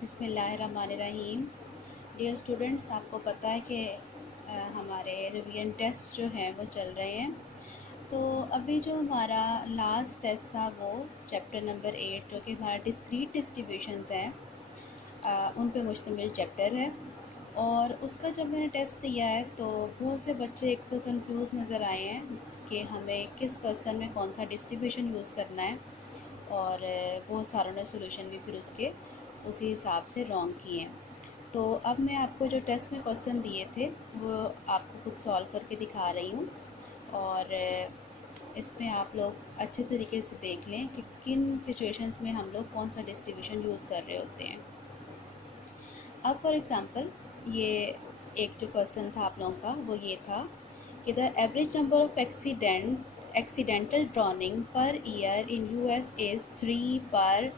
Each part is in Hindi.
बिस्मिल्लाहिर्रहमानिर्रहीम। डियर स्टूडेंट्स, आपको पता है कि हमारे रिवीजन टेस्ट जो हैं वो चल रहे हैं। तो अभी जो हमारा लास्ट टेस्ट था वो चैप्टर नंबर 8 जो कि हमारा डिस्क्रीट डिस्ट्रीब्यूशंस हैं उन पे मुश्तमिल चैप्टर है। और उसका जब मैंने टेस्ट दिया है तो बहुत से बच्चे एक तो कंफ्यूज नज़र आए हैं कि हमें किस क्वेश्चन में कौन सा डिस्ट्रीब्यूशन यूज़ करना है, और बहुत सारों ने सोल्यूशन भी फिर उसके उसी हिसाब से रॉन्ग किए हैं। तो अब मैं आपको जो टेस्ट में क्वेश्चन दिए थे वो आपको खुद सॉल्व करके दिखा रही हूँ, और इसमें आप लोग अच्छे तरीके से देख लें कि किन सिचुएशंस में हम लोग कौन सा डिस्ट्रीब्यूशन यूज़ कर रहे होते हैं। अब फॉर एग्ज़ाम्पल ये एक जो क्वेश्चन था आप लोगों का वो ये था कि the average number of accidental drowning per year in US is 3 per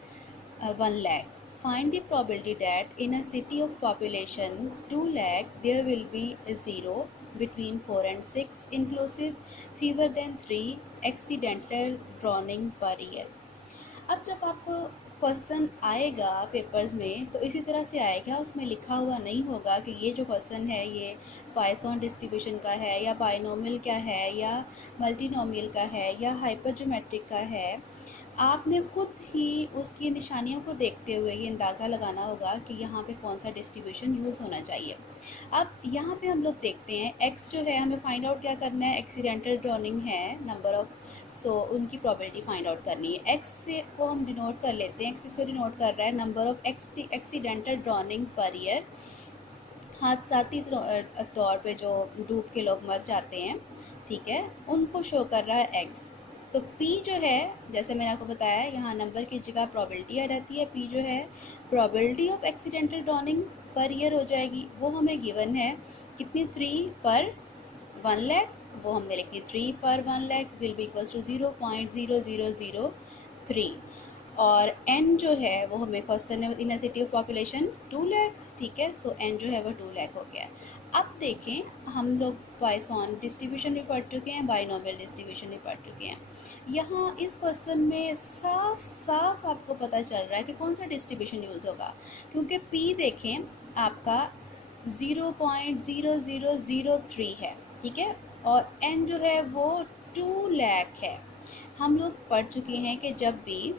1 lakh. Find the probability that in a city of population 2 lakh there will be a 0 between 4 and 6 inclusive fewer than 3 accidental drowning per year. अब जब आपको क्वेश्चन आएगा पेपर्स में तो इसी तरह से आएगा, उसमें लिखा हुआ नहीं होगा कि ये जो क्वेश्चन है ये पॉइसन डिस्ट्रीब्यूशन का है या बाइनोमियल का है या मल्टीनोमियल का है या हाइपरज्योमेट्रिक का है। आपने ख़ुद ही उसकी निशानियों को देखते हुए ये अंदाज़ा लगाना होगा कि यहाँ पे कौन सा डिस्ट्रीब्यूशन यूज़ होना चाहिए। अब यहाँ पे हम लोग देखते हैं एक्स जो है हमें फाइंड आउट क्या करना है, एक्सीडेंटल ड्रॉनिंग है नंबर ऑफ, सो उनकी प्रोबेबिलिटी फाइंड आउट करनी है। एक्स से को हम डिनोट कर लेते हैं, एक्स से डिनोट कर रहा है number of accidental drowning per year, हादसाती तौर पे जो डूब के लोग मर जाते हैं, ठीक है, उनको शो कर रहा है एक्स। तो P जो है जैसे मैंने आपको बताया यहाँ नंबर की जगह प्रोबेबिलिटी आ जाती है। P जो है probability of accidental drowning per year हो जाएगी, वो हमें गिवन है कितनी 3 पर 1 लाख, वो हमने लिख दी 3 per 1 lakh will be equals to 0.0003। और n जो है वो हमें क्वेश्चन है in a city of population 2 lakh, ठीक है, सो n जो है वो 2 लाख हो गया। अब देखें हम लोग पॉइसन डिस्ट्रीब्यूशन भी पढ़ चुके हैं, बाइनोमियल डिस्ट्रीब्यूशन भी पढ़ चुके हैं। यहाँ इस क्वेश्चन में साफ साफ आपको पता चल रहा है कि कौन सा डिस्ट्रीब्यूशन यूज़ होगा, क्योंकि P देखें आपका 0.0003 है, ठीक है, और n जो है वो 2 लाख है। हम लोग पढ़ चुके हैं कि जब भी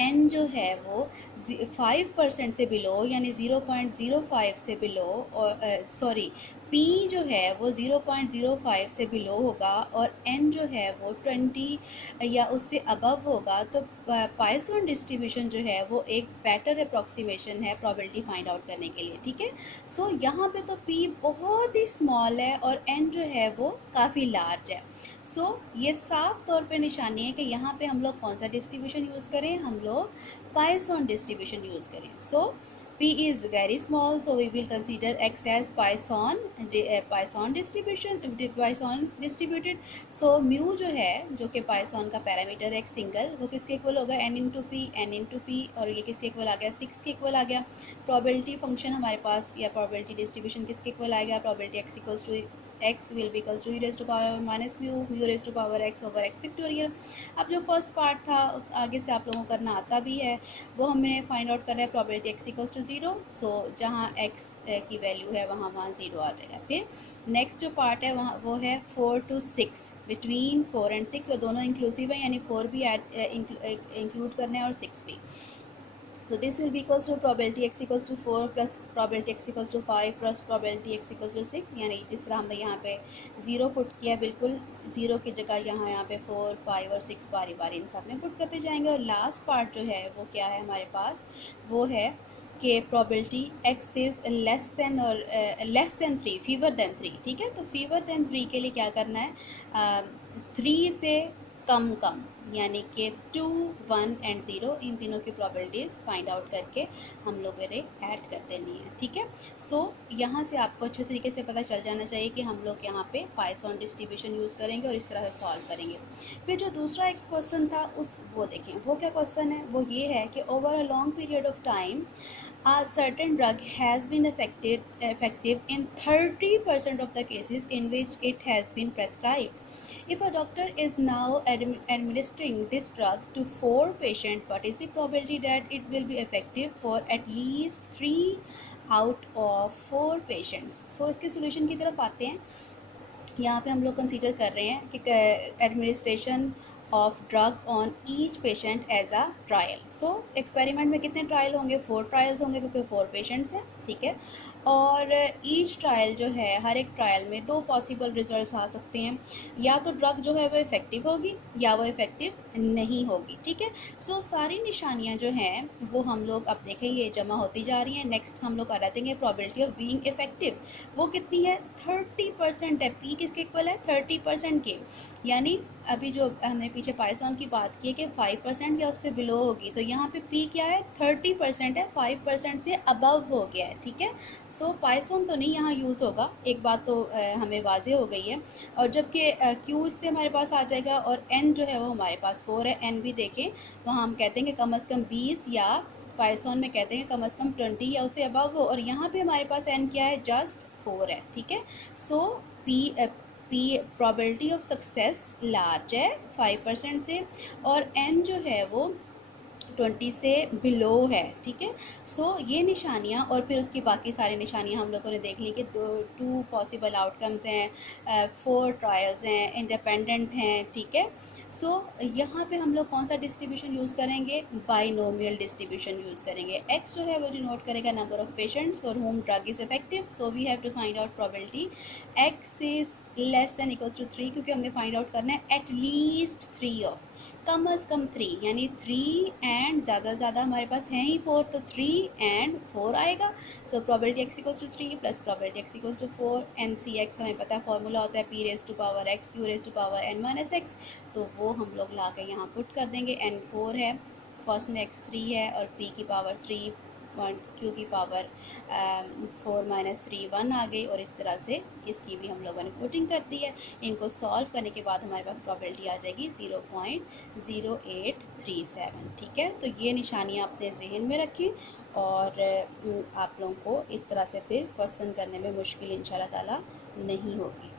n जो है वो 5% से बिलो यानी 0.05 से बिलो, और सॉरी P जो है वो 0.05 से बिलो होगा और n जो है वो 20 या उससे अबव होगा, तो पॉइसन डिस्ट्रीब्यूशन जो है वो एक बेटर अप्रॉक्सीमेशन है प्रोबेबिलिटी फाइंड आउट करने के लिए, ठीक है। सो यहाँ पे तो P बहुत ही स्मॉल है और n जो है वो काफ़ी लार्ज है। सो ये साफ तौर पे निशानी है कि यहाँ पे हम लोग कौन सा डिस्ट्रीब्यूशन यूज़ करें, हम लोग पॉइसन डिस्ट्रीब्यूशन यूज़ करें। सो P is very small, so we will consider X as Poisson distributed. So mu जो है जो कि Poisson का पैरामीटर है एक सिंगल, वो किसके इक्वल होगा n इंटू पी, और ये किसके इक्वल आ गया 6 के इक्वल आ गया। प्रोबेबिलिटी फंक्शन हमारे पास या प्रोबेबिलिटी डिस्ट्रीब्यूशन किसके इक्वल आएगा, probability x equals to x will be equals to e raise to power minus mu raise to power x over x pictorial. अब जो फर्स्ट पार्ट था आगे से आप लोगों को करना आता भी है, वो हमें फाइंड आउट करना है प्रोबेबिलिटी x इक्वल्स टू 0। सो जहाँ x की वैल्यू है वहाँ 0 आ जाएगा। फिर नेक्स्ट जो पार्ट है वहाँ वो है 4 to 6, बिटवीन 4 and 6, और दोनों इंक्लूसिव है यानी 4 भी इंक्लूड करना है और 6 भी। So this will be equals to probability x equals to 4 plus probability x equals to 5 plus probability x equals to 6, यानी जिस तरह हमने यहाँ पे 0 पुट किया, बिल्कुल 0 की जगह यहाँ पे 4, 5 और 6 बारी बारी इन सब में पुट करते जाएंगे। और लास्ट पार्ट जो है वो क्या है हमारे पास, वो है कि probability x is less than और लेस देन 3, फीवर देन 3, ठीक है। तो फीवर देन 3 के लिए क्या करना है, 3 से कम यानी कि 2, 1 एंड 0 इन तीनों की प्रोबेबिलिटीज़ फाइंड आउट करके हम लोगों ने ऐड कर देनी है, ठीक है। सो यहाँ से आपको अच्छे तरीके से पता चल जाना चाहिए कि हम लोग यहाँ पे पॉइसन डिस्ट्रीब्यूशन यूज़ करेंगे और इस तरह से सॉल्व करेंगे। फिर जो दूसरा एक क्वेश्चन था वो देखें, वो क्या क्वेश्चन है, वो ये है कि over a long period of time a certain drug has been effective in 30% of the cases in which it has been prescribed. If a doctor is now administering this drug to 4 patients, what is the probability that it will be effective for at least 3 out of 4 patients? So इसके solution की तरफ आते हैं. यहाँ पे हम लोग कंसीडर कर रहे हैं कि administration of drug on each patient as a trial. So experiment में कितने ट्रायल होंगे? 4 ट्रायल्स होंगे क्योंकि 4 पेशेंट्स हैं, ठीक है. और ईच ट्रायल जो है, हर एक ट्रायल में 2 पॉसिबल रिजल्ट्स आ सकते हैं. या तो ड्रग जो है वो इफ़ेक्टिव होगी या वो इफ़ेक्टिव नहीं होगी, ठीक है. सो सारी निशानियाँ जो हैं वो हम लोग अब देखेंगे जमा होती जा रही हैं. नेक्स्ट हम लोग आ जाते हैं प्रोबेबिलिटी ऑफ बीइंग इफ़ेक्टिव. वो कितनी है? 30% है. पी किसके इक्वल है? 30% के. यानी अभी जो हमने पीछे पाइथन की बात की है कि 5% या उससे बिलो होगी, तो यहाँ पे पी क्या है? 30% है. 5% से अबव हो गया है, ठीक है. सो पाइथन तो नहीं यहाँ यूज़ होगा, एक बात तो हमें वाजे हो गई है. और जबकि क्यू इससे हमारे पास आ जाएगा और एन जो है वो हमारे पास 4 है. एन भी देखें, वहाँ हम कहते हैं कि कम से कम 20 या पाइथन में कहते हैं कम से कम 20 या उससे अबव हो. और यहाँ पे हमारे पास एन क्या है? जस्ट 4 है, ठीक है. So p probability of success large है 5% से, और एन जो है वो 20 से बिलो है, ठीक है. सो ये निशानियाँ और फिर उसकी बाकी सारी निशानियाँ हम लोगों ने देख ली कि 2 पॉसिबल आउटकम्स हैं, 4 ट्रायल्स हैं, इंडिपेंडेंट हैं, ठीक है. सो यहाँ पे हम लोग कौन सा डिस्ट्रीब्यूशन यूज़ करेंगे? बाइनोमियल डिस्ट्रीब्यूशन यूज़ करेंगे. एक्स जो है वो डिनोट करेगा number of patients for whom drug is effective. So we have to find out probability X is less than equals to 3, क्योंकि हमने फाइंड आउट करना है एटलीस्ट 3 ऑफ, कम अज़ कम 3, यानी 3 एंड ज़्यादा से ज़्यादा हमारे पास हैं ही 4, तो 3 एंड 4 आएगा. So probability X equals to 3 plus probability X equals to 4. N C X हमें पता है फॉर्मूला होता है P raise to power X Q raise to power N minus X. तो वो हम लोग ला के यहाँ पुट कर देंगे. एन 4 है, फर्स्ट में एक्स 3 है और पी की पावर 3, क्यू की पावर 4 माइनस 3 1 आ गई. और इस तरह से इसकी भी हम लोगों ने पुटिंग कर दी है. इनको सॉल्व करने के बाद हमारे पास प्रोबेबिलिटी आ जाएगी 0.0837, ठीक है. तो ये निशानियाँ अपने जहन में रखें और आप लोगों को इस तरह से फिर क्वेश्चन करने में मुश्किल इंशाल्लाह ताला नहीं होगी.